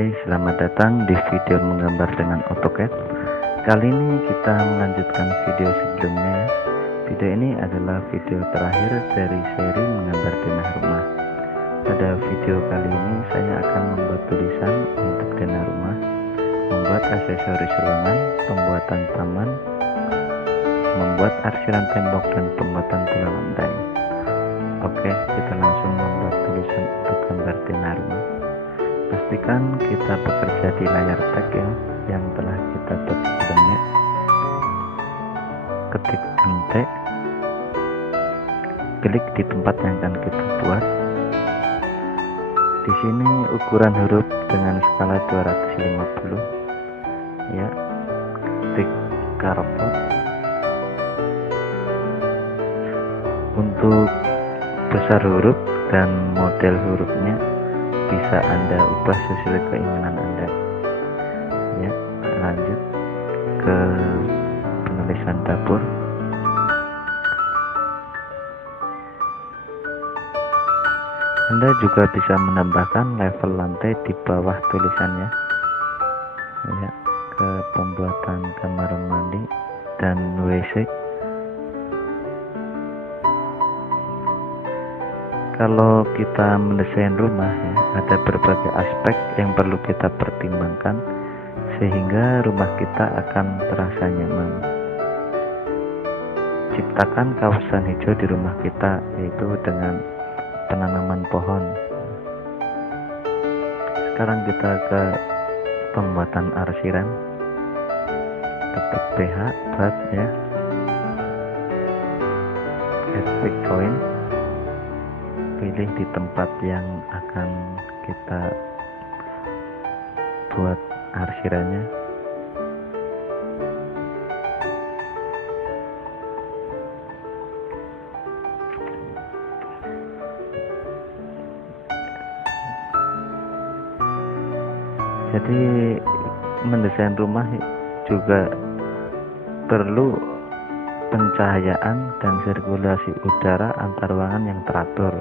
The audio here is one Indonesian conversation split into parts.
Hai, selamat datang di video menggambar dengan AutoCAD. Kali ini kita melanjutkan video sebelumnya. Video ini adalah video terakhir dari seri menggambar denah rumah. Pada video kali ini saya akan membuat tulisan untuk denah rumah, membuat aksesoris ruangan, pembuatan taman, membuat arsiran tembok dan pembuatan tulang lantai. Oke, kita langsung membuat tulisan untuk gambar denah rumah. Pastikan kita bekerja di layar tag ya, yang telah kita buat sebelumnya. Ketik MT, klik di tempat yang akan kita buat. Di sini ukuran huruf dengan skala 250 ya. Ketik carport. Untuk besar huruf dan model hurufnya bisa Anda ubah sesuai keinginan Anda ya. Lanjut ke penulisan dapur. Anda juga bisa menambahkan level lantai di bawah tulisannya ya, ke pembuatan kamar mandi dan WC. Kalau kita mendesain rumah ya, ada berbagai aspek yang perlu kita pertimbangkan sehingga rumah kita akan terasa nyaman. Ciptakan kawasan hijau di rumah kita, yaitu dengan penanaman pohon. Sekarang kita ke pembuatan arsiran. Ketik PH buat ya, ketik koin, pilih di tempat yang akan kita buat arsirannya. Jadi mendesain rumah juga perlu pencahayaan dan sirkulasi udara antar ruangan yang teratur.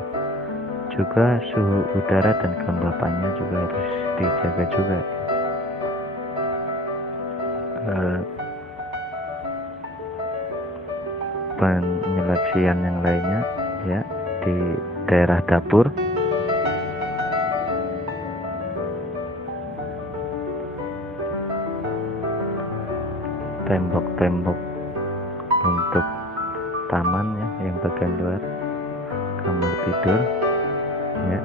Juga suhu udara dan kelembapannya juga harus dijaga juga. Penyeleksian yang lainnya ya, di daerah dapur. Tembok-tembok untuk taman ya, yang bagian luar, kamar tidur ya.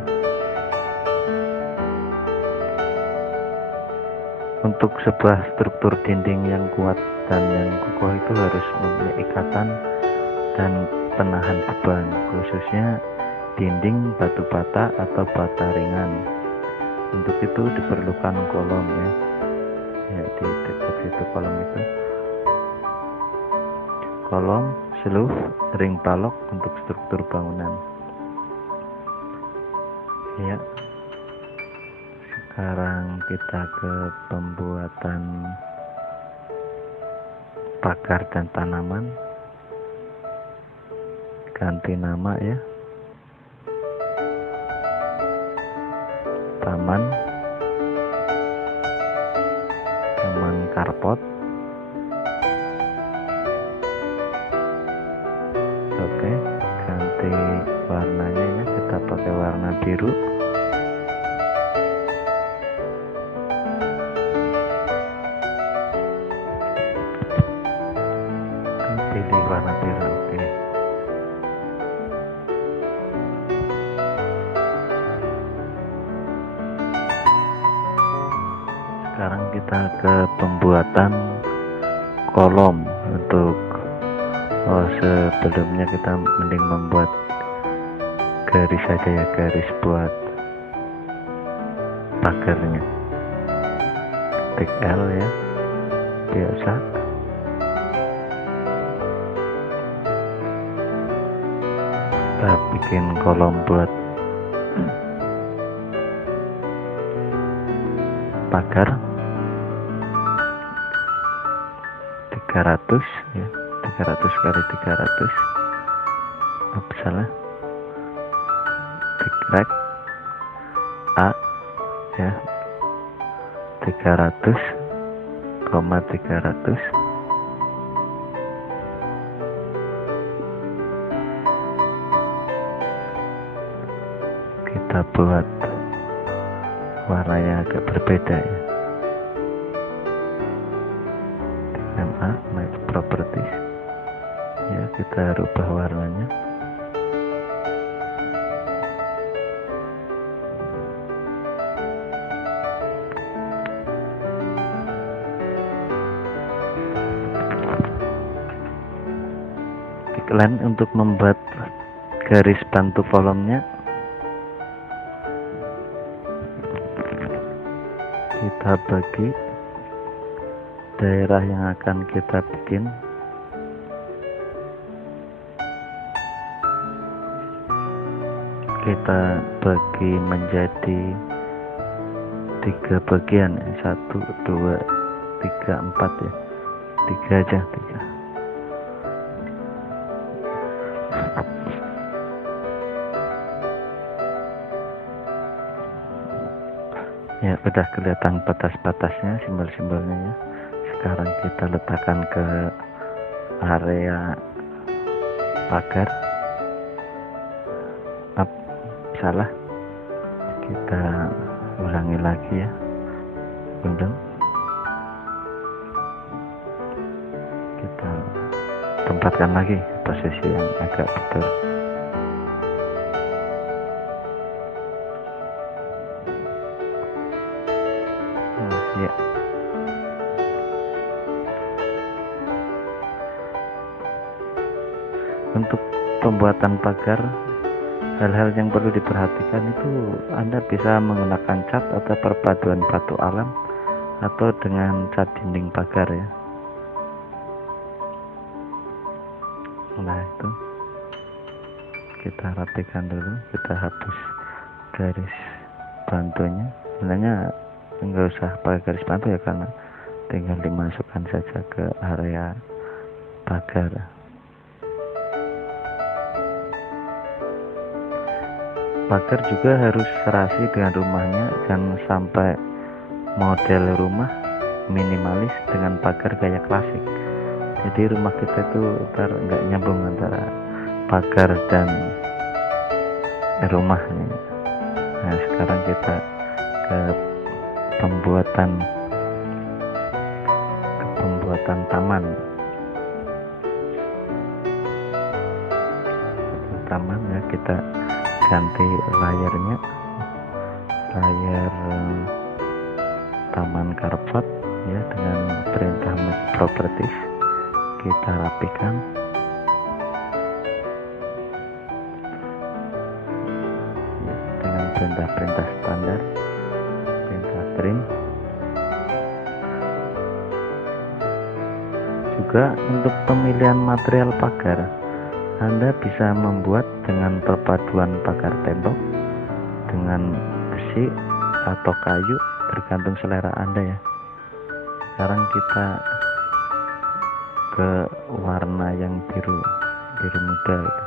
Untuk sebuah struktur dinding yang kuat dan yang kokoh itu harus mempunyai ikatan dan penahan beban, khususnya dinding batu bata atau bata ringan. Untuk itu diperlukan kolom ya, di dekat situ kolom itu. Kolom, seluh, ring balok untuk struktur bangunan ya. Sekarang kita ke pembuatan pagar dan tanaman. Ganti nama ya, taman carport. Oke, ganti warnanya ya, kita pakai warna biru. Pilih warna biru. Oke. Sekarang kita ke pembuatan kolom. Untuk sebelumnya kita mending membuat garis saja ya, garis buat pagarnya. Ketik L ya, biasa. Kita bikin kolom buat pagar 300 ya, 300 kali 300. Salah, tik rek A ya, 300,300. Kita buat warnanya agak berbeda ya. MA My Properties ya, kita rubah warnanya. Iklan untuk membuat garis bantu kolomnya, kita bagi daerah yang akan kita bikin. Kita bagi menjadi 3 bagian, 1, 2, 3, 4 ya, 3 aja, 3. Ya, udah kelihatan batas-batasnya, simbol-simbolnya ya. Sekarang kita letakkan ke area pagar. Salah, kita ulangi lagi ya, undang. Kita tempatkan lagi posisi yang agak betul. Ya. Untuk pembuatan pagar, hal-hal yang perlu diperhatikan itu Anda bisa menggunakan cat atau perpaduan batu alam atau dengan cat dinding pagar ya. Nah itu kita rapikan dulu, kita hapus garis bantunya. Sebenarnya nggak usah pakai garis bantu ya, karena tinggal dimasukkan saja ke area pagar. Pagar juga harus serasi dengan rumahnya, jangan sampai model rumah minimalis dengan pagar gaya klasik. Jadi rumah kita itu ntar nggak nyambung antara pagar dan rumahnya. Nah sekarang kita ke pembuatan taman. Ya, kita ganti layarnya, layar taman carport ya, dengan perintah properties kita rapikan. Ya, dengan perintah standar, perintah trim. Juga untuk pemilihan material pagar, Anda bisa membuat dengan perpaduan pagar tembok dengan besi atau kayu, tergantung selera Anda ya. Sekarang kita ke warna yang biru muda itu.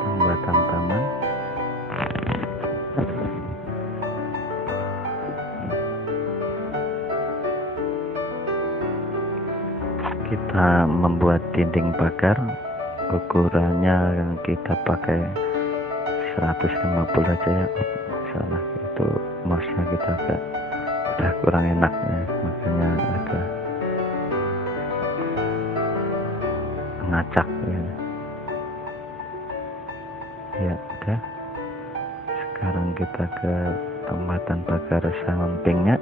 Pembuatan taman. Kita membuat dinding pagar, ukurannya yang kita pakai 150 aja ya. Salah, itu mouse-nya kita udah kurang enak ya, makanya agak ngacak ya. Ya udah, sekarang kita ke pembuatan pagar sampingnya.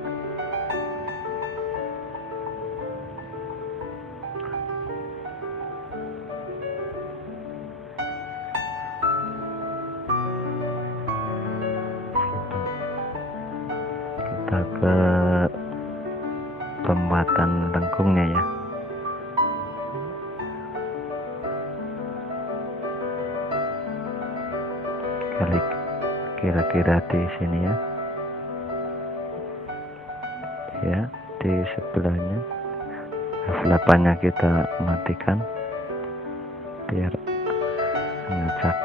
Kita ke pembuatan lengkungnya ya. Kira-kira di sini ya. Ya, di sebelahnya F8 nya kita matikan biar ngecek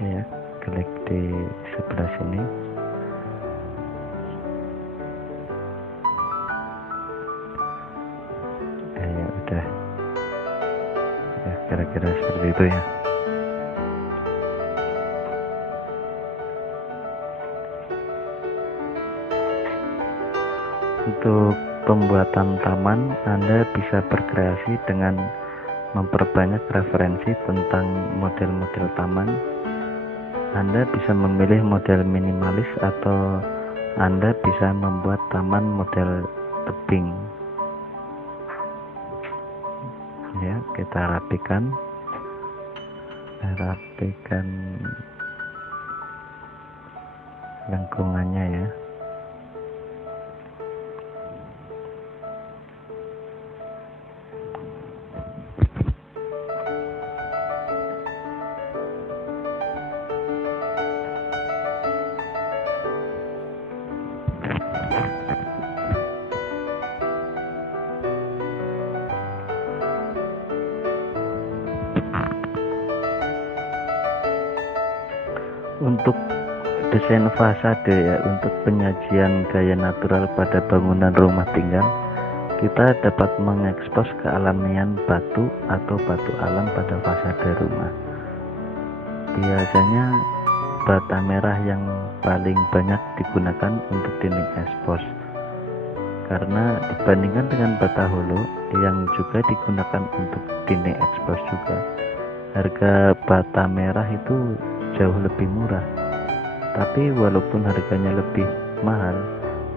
ya. Klik di sebelah sini, ya udah ya, kira-kira seperti itu ya. Untuk pembuatan taman, Anda bisa berkreasi dengan memperbanyak referensi tentang model-model taman. Anda bisa memilih model minimalis atau Anda bisa membuat taman model tebing. Ya, kita rapikan lengkungannya ya. Untuk desain fasade ya, untuk penyajian gaya natural pada bangunan rumah tinggal, kita dapat mengekspos kealamian batu atau batu alam pada fasade rumah. Biasanya bata merah yang paling banyak digunakan untuk dinding ekspos, karena dibandingkan dengan bata holo yang juga digunakan untuk dinding ekspos juga, harga bata merah itu jauh lebih murah. Tapi walaupun harganya lebih mahal,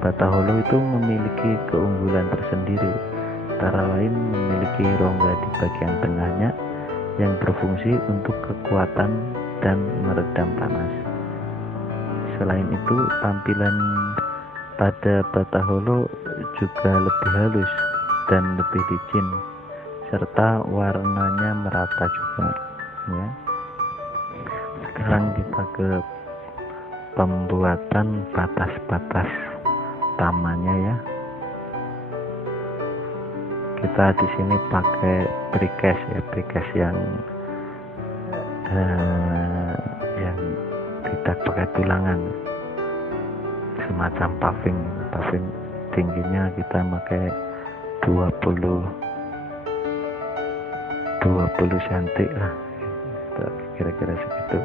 bata holo itu memiliki keunggulan tersendiri. Antara lain memiliki rongga di bagian tengahnya yang berfungsi untuk kekuatan dan meredam panas. Selain itu, tampilan pada bata holo juga lebih halus dan lebih licin, serta warnanya merata juga ya. Sekarang kita ke pembuatan batas-batas tamannya ya. Kita di sini pakai precast ya, precast yang tidak pakai tulangan, semacam paving tingginya kita pakai 20 cm lah, kira-kira segitu.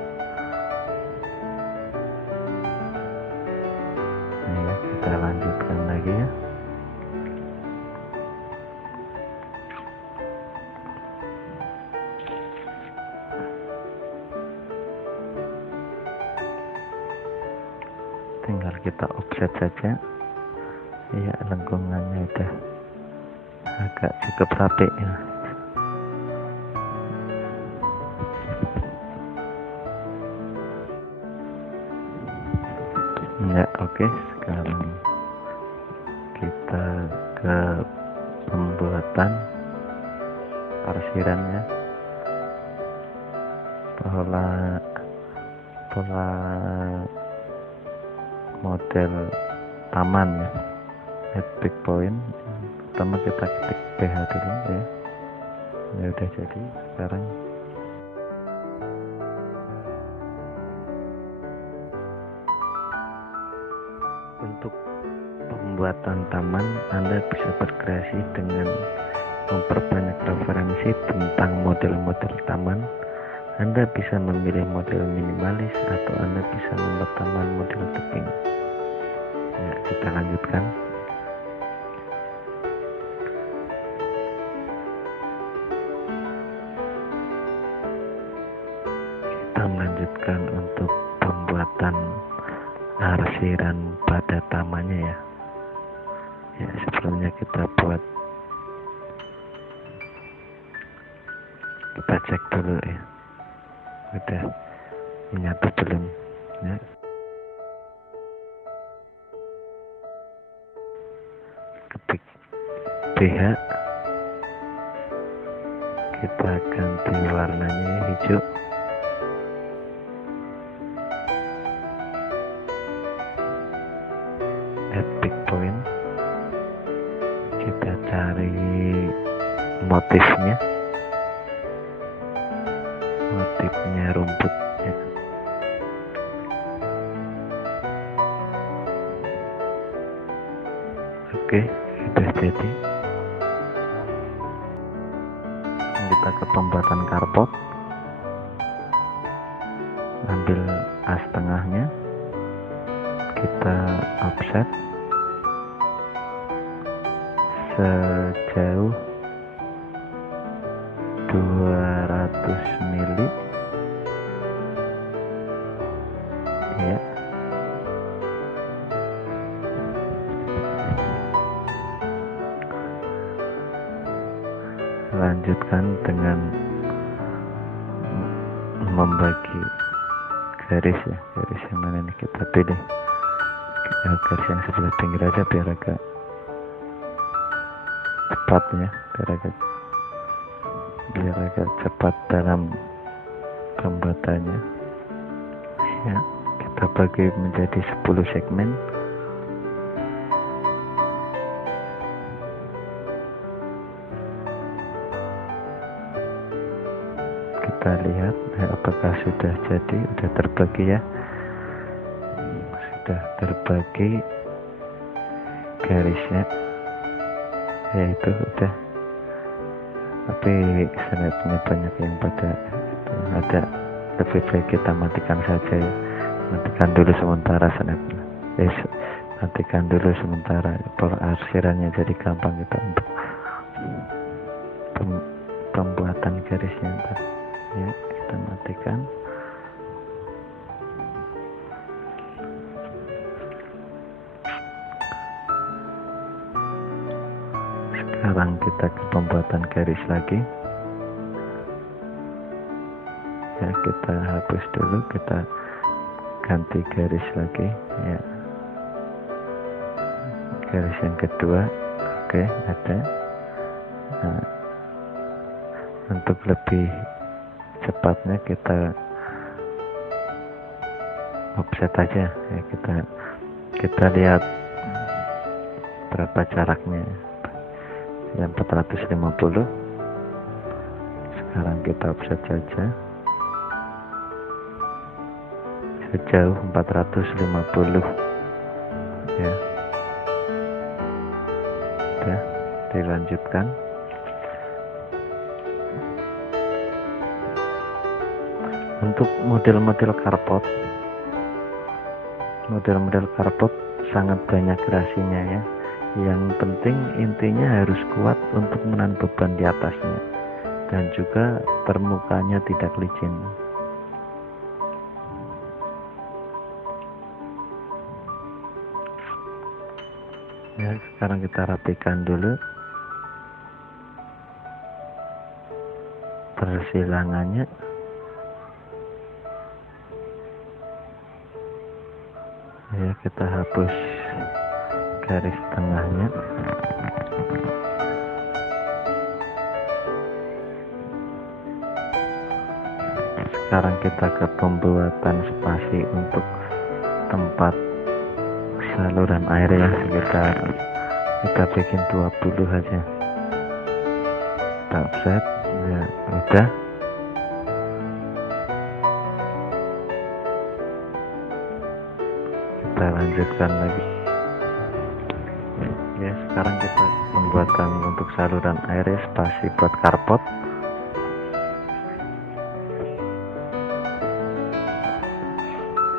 Ya, kita lanjutkan lagi ya. Tinggal kita offset saja ya, lengkungannya udah agak cukup rapi ya. Ya, oke. Sekarang kita ke pembuatan parsirannya. Pola model taman ya, at pick point. Pertama kita ketik PH dulu ya. Ya udah jadi. Sekarang untuk pembuatan taman, Anda bisa berkreasi dengan memperbanyak referensi tentang model-model taman. Anda bisa memilih model minimalis atau Anda bisa membuat taman model tebing. Ya, kita lanjutkan. Kita melanjutkan untuk pembuatan arsiran pada tamannya ya. Ya, sebelumnya kita cek dulu ya, udah menyatu belum ya. Ketik BH, kita ganti warnanya hijau. At pick point kita cari motifnya rumput ya. Oke, sudah jadi. Kita ke pembuatan karpot, ambil as tengahnya, kita offset sejauh 200 mili ya. Lanjutkan dengan membagi garis ya, garis yang mana ini kita pilih ya, garis yang sebelah pinggir aja biar agak cepat ya, biar agak cepat dalam pembuatannya ya. Kita bagi menjadi 10 segmen. Kita lihat apakah sudah jadi, sudah terbagi ya, sudah terbagi garisnya ya, itu udah. Tapi snapnya banyak yang pada ada, lebih baik kita matikan saja ya. Matikan dulu sementara snapnya, matikan dulu sementara arsirannya, jadi gampang kita untuk pembuatan garisnya ntar ya. Kita matikan. Sekarang kita ke pembuatan garis lagi ya. Kita hapus dulu, kita ganti garis lagi ya, garis yang kedua. Oke, ada. Nah, untuk lebih cepatnya kita offset aja ya, kita lihat berapa jaraknya ya, 450. Sekarang kita offset saja sejauh 450 ya. Udah, dilanjutkan. Untuk model-model karpot sangat banyak gerasinya ya. Yang penting intinya harus kuat untuk menahan beban di atasnya, dan juga permukaannya tidak licin. Ya, sekarang kita rapikan dulu persilangannya. Ya, kita hapus garis tengahnya. Sekarang kita ke pembuatan spasi untuk tempat saluran air ya. Kita bikin 20 aja. Kita offset ya, udah. Kita lanjutkan lagi ya. Sekarang kita pembuatan untuk saluran air ya, spasi buat karpot.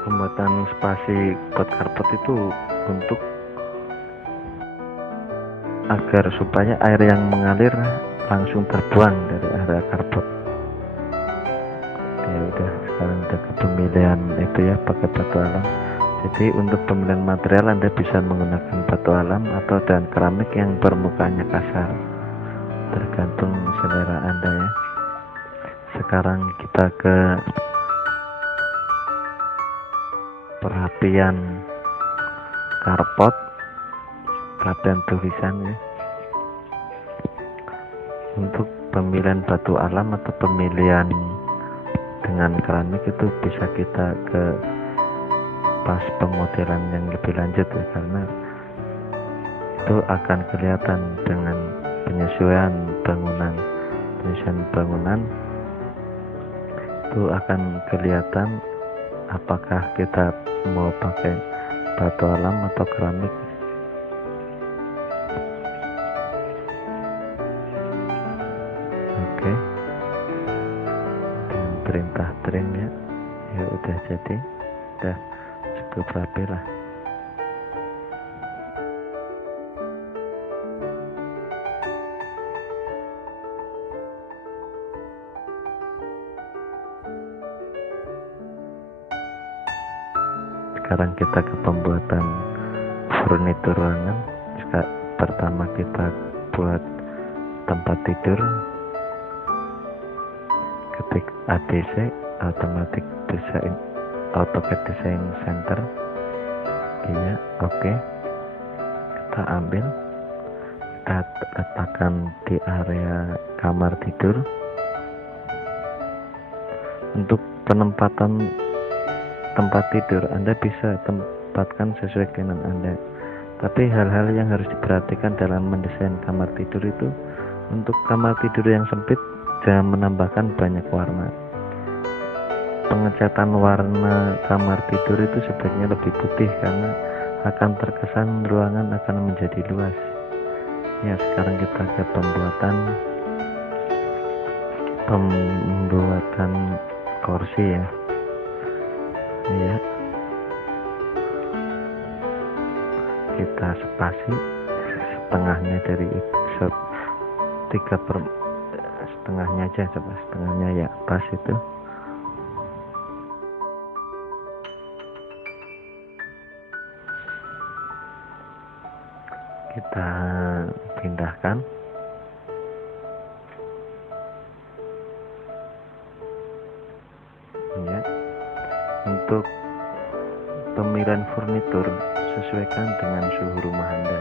Pembuatan spasi buat karpot itu untuk agar supaya air yang mengalir langsung terbuang dari area karpot ya. Udah, sekarang udah ke pemilihan itu ya, pakai batu alam. Jadi untuk pemilihan material Anda bisa menggunakan batu alam atau dan keramik yang permukaannya kasar, tergantung selera Anda ya. Sekarang kita ke perapian karpot, perapian tulisan ya. Untuk pemilihan batu alam atau pemilihan dengan keramik itu bisa kita ke pas pemodelan yang lebih lanjut ya, karena itu akan kelihatan dengan penyesuaian bangunan desain bangunan itu akan kelihatan apakah kita mau pakai batu alam atau keramik. Oke, dengan perintah trim ya udah jadi, udah cukup rapi lah. Sekarang kita ke pembuatan furnitur ruangan. Pertama kita buat tempat tidur, ketik ADC Automatic Design AutoCAD Design Center ya. Oke, kita ambil, kita letakkan di area kamar tidur. Untuk penempatan tempat tidur Anda bisa tempatkan sesuai keinginan Anda, tapi hal-hal yang harus diperhatikan dalam mendesain kamar tidur itu, untuk kamar tidur yang sempit jangan menambahkan banyak warna. Pengecatan warna kamar tidur itu sebaiknya lebih putih karena akan terkesan ruangan akan menjadi luas ya. Sekarang kita ke pembuatan kursi ya. Ya, kita spasi setengahnya dari setengahnya aja, coba setengahnya ya, pas itu. Kita pindahkan. Ya, untuk pemilihan furnitur sesuaikan dengan suhu rumah Anda.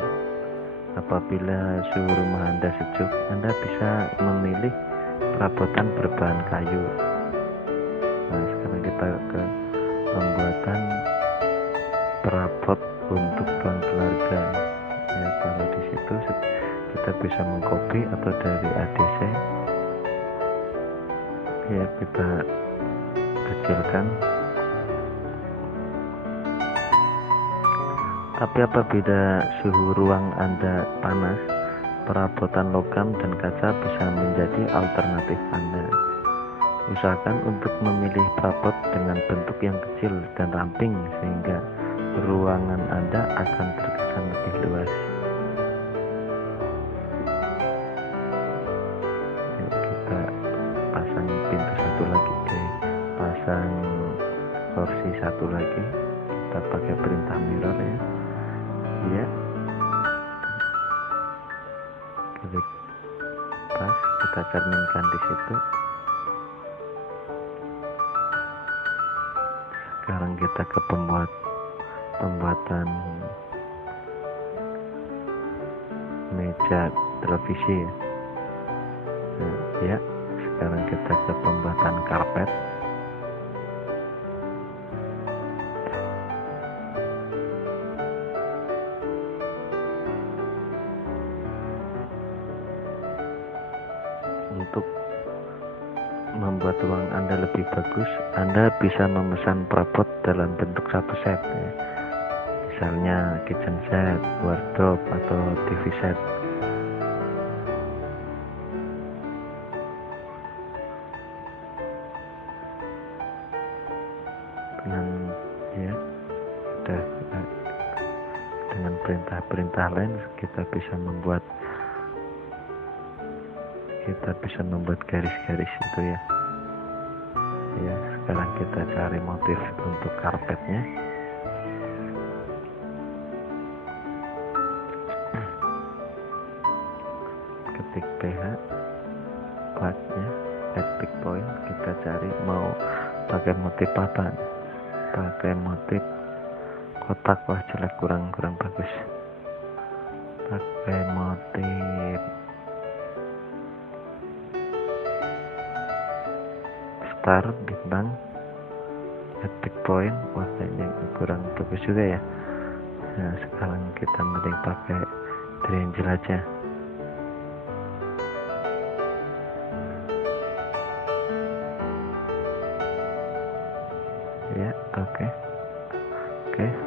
Apabila suhu rumah Anda sejuk, Anda bisa memilih perabotan berbahan kayu. Nah, sekarang kita ke pembuatan perabot untuk ruang keluarga ya. Kalau di situ kita bisa mengcopy atau dari ADC ya, kita kecilkan. Tapi apabila suhu ruang Anda panas, perabotan logam dan kaca bisa menjadi alternatif Anda. Usahakan untuk memilih perabot dengan bentuk yang kecil dan ramping sehingga ruangan Anda akan terkesan lebih luas. Kita pasang pintu satu lagi, pasang kursi satu lagi. Kita pakai perintah mirror ya. Ya, klik pas, kita cerminkan di situ. Sekarang kita ke pembuatan meja televisi ya. Nah, ya, sekarang kita ke pembuatan karpet. Untuk membuat ruang Anda lebih bagus, Anda bisa memesan perabot dalam bentuk satu set ya. Misalnya kitchen set, wardrobe, atau TV set. Dengan perintah-perintah lain kita bisa membuat garis-garis itu ya. Ya, sekarang kita cari motif untuk karpetnya. Ketik PH, platnya, add pick point. Kita cari mau pakai motif apa. Pakai motif kotak, wah jelek, kurang bagus. Pakai motif star, bintang, epic point, wah kayaknya kurang bagus juga ya. Nah, sekarang kita mending pakai triangle aja. Oke,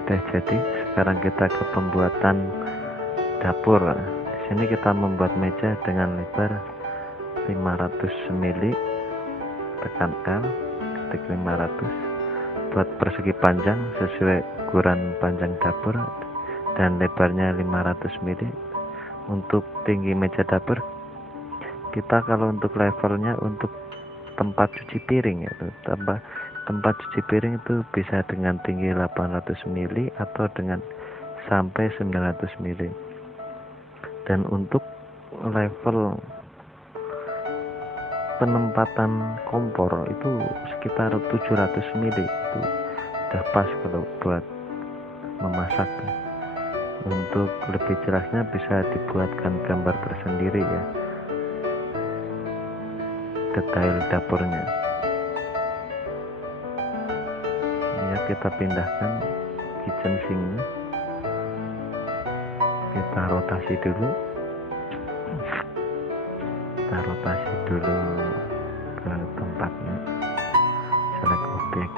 udah jadi. Sekarang kita ke pembuatan dapur. Di sini kita membuat meja dengan lebar 500 mili, tekan L, ketik 500, buat persegi panjang sesuai ukuran panjang dapur dan lebarnya 500 mili. Untuk tinggi meja dapur, kita kalau untuk levelnya untuk tempat cuci piring itu tempat cuci piring itu bisa dengan tinggi 800 mili atau dengan sampai 900 mili. Dan untuk level penempatan kompor itu sekitar 700 mili, itu udah pas kalau buat memasak. Untuk lebih jelasnya bisa dibuatkan gambar tersendiri ya, detail dapurnya ya. Kita pindahkan kitchen sinknya, kita rotasi dulu ke tempatnya, select objek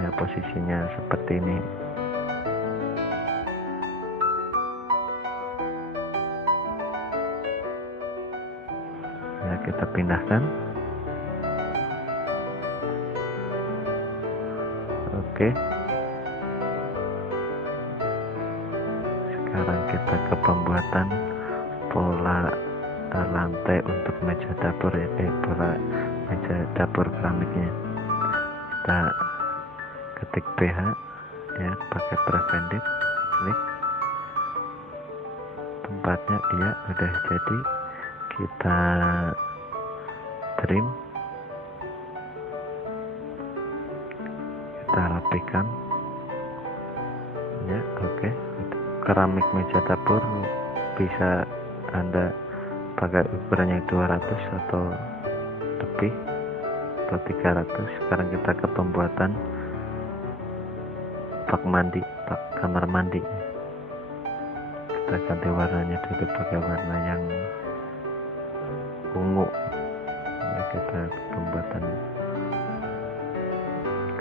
ya, posisinya seperti ini. Ya, kita pindahkan. Oke, sekarang kita ke pembuatan pola lantai untuk meja dapur ya, pola meja dapur keramiknya. Kita ketik PH ya, pakai preventive klik. Tempatnya ya udah jadi, kita trim, kita rapikan ya. Oke, keramik meja dapur bisa Anda pakai ukurannya 200 atau lebih atau 300. Sekarang kita ke pembuatan kamar mandi. Kita ganti warnanya dulu pakai warna yang ungu ya. Kita pembuatan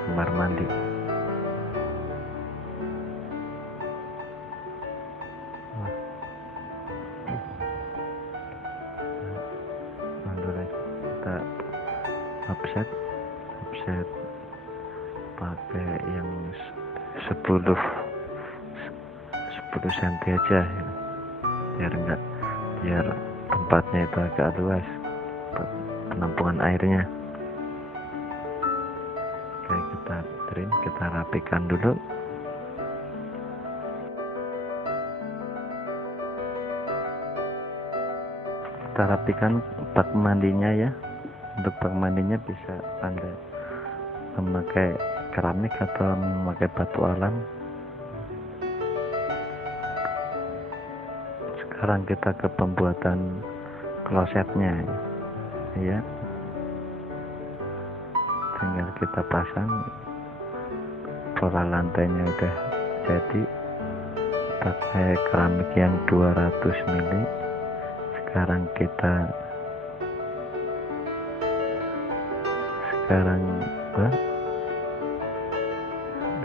kamar mandi. Kita offset pakai yang 10 cm aja ya, biar tempatnya itu agak luas penampungan airnya. Oke, kita trim, kita rapikan dulu. Kita rapikan bak mandinya ya. Untuk bak mandinya bisa Anda memakai keramik atau memakai batu alam. Sekarang kita ke pembuatan klosetnya ya. Tinggal kita pasang, pola lantainya udah jadi, pakai keramik yang 200 mili. Sekarang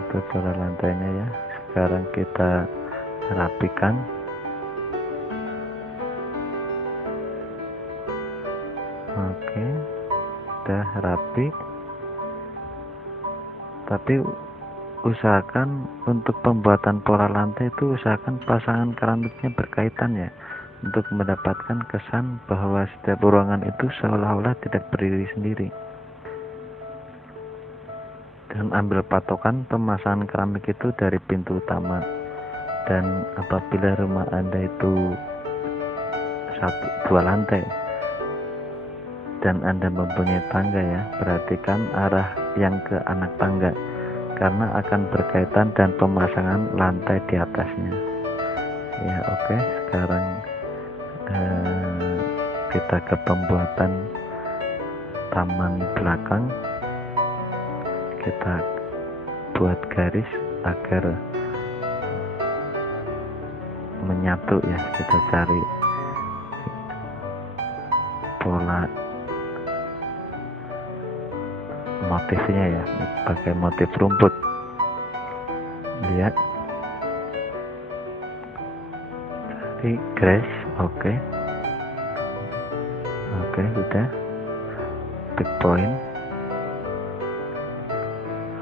itu pola lantainya ya. Sekarang kita rapikan. Oke, udah rapi. Tapi usahakan untuk pembuatan pola lantai itu usahakan pasangan keramiknya berkaitan ya, untuk mendapatkan kesan bahwa setiap ruangan itu seolah-olah tidak berdiri sendiri. Dan ambil patokan pemasangan keramik itu dari pintu utama. Dan apabila rumah Anda itu 2 lantai dan Anda mempunyai tangga ya, perhatikan arah yang ke anak tangga, karena akan berkaitan dan pemasangan lantai di atasnya ya. Oke, sekarang kita ke pembuatan taman belakang. Kita buat garis agar menyatu ya. Kita cari pola motifnya ya, pakai motif rumput. Lihat, jadi grass. Oke, sudah. Pick point.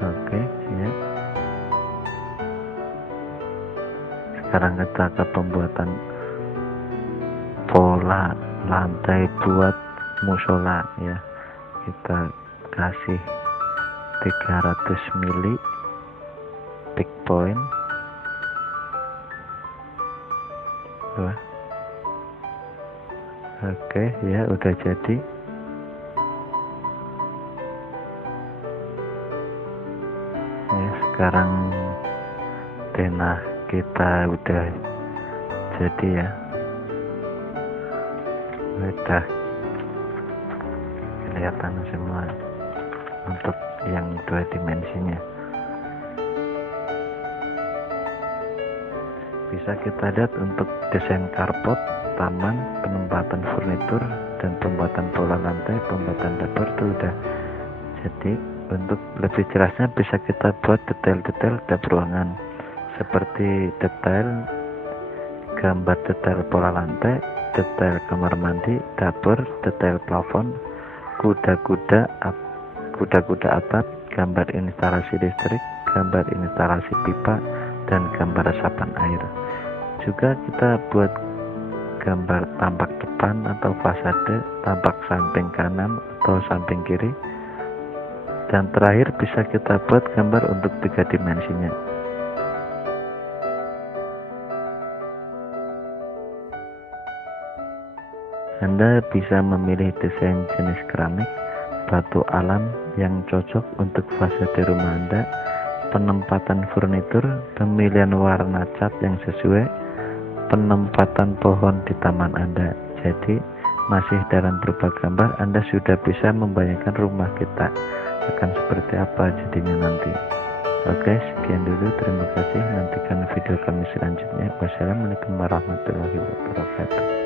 Oke, siap. Sekarang kita ke pembuatan pola lantai buat musola ya. Kita kasih 300 mili pick point. Oke ya, udah jadi. Ya, sekarang denah kita udah jadi ya, udah kelihatan semua untuk yang 2 dimensinya. Bisa kita lihat untuk desain karpet, taman, penempatan furnitur, dan pembuatan pola lantai, pembuatan dapur itu udah jadi. Untuk lebih jelasnya bisa kita buat detail-detail dapur ruangan, seperti detail gambar detail pola lantai, detail kamar mandi, dapur, detail plafon, kuda-kuda atap, gambar instalasi listrik, gambar instalasi pipa, dan gambar resapan air. Juga kita buat gambar tampak depan atau fasade, tampak samping kanan atau samping kiri, dan terakhir bisa kita buat gambar untuk 3 dimensinya. Anda bisa memilih desain jenis keramik, batu alam yang cocok untuk fasade rumah Anda, penempatan furnitur, pemilihan warna cat yang sesuai, penempatan pohon di taman Anda. Jadi masih dalam berupa gambar, Anda sudah bisa membayangkan rumah kita akan seperti apa jadinya nanti. Oke, sekian dulu, terima kasih, nantikan video kami selanjutnya. Wassalamualaikum warahmatullahi wabarakatuh.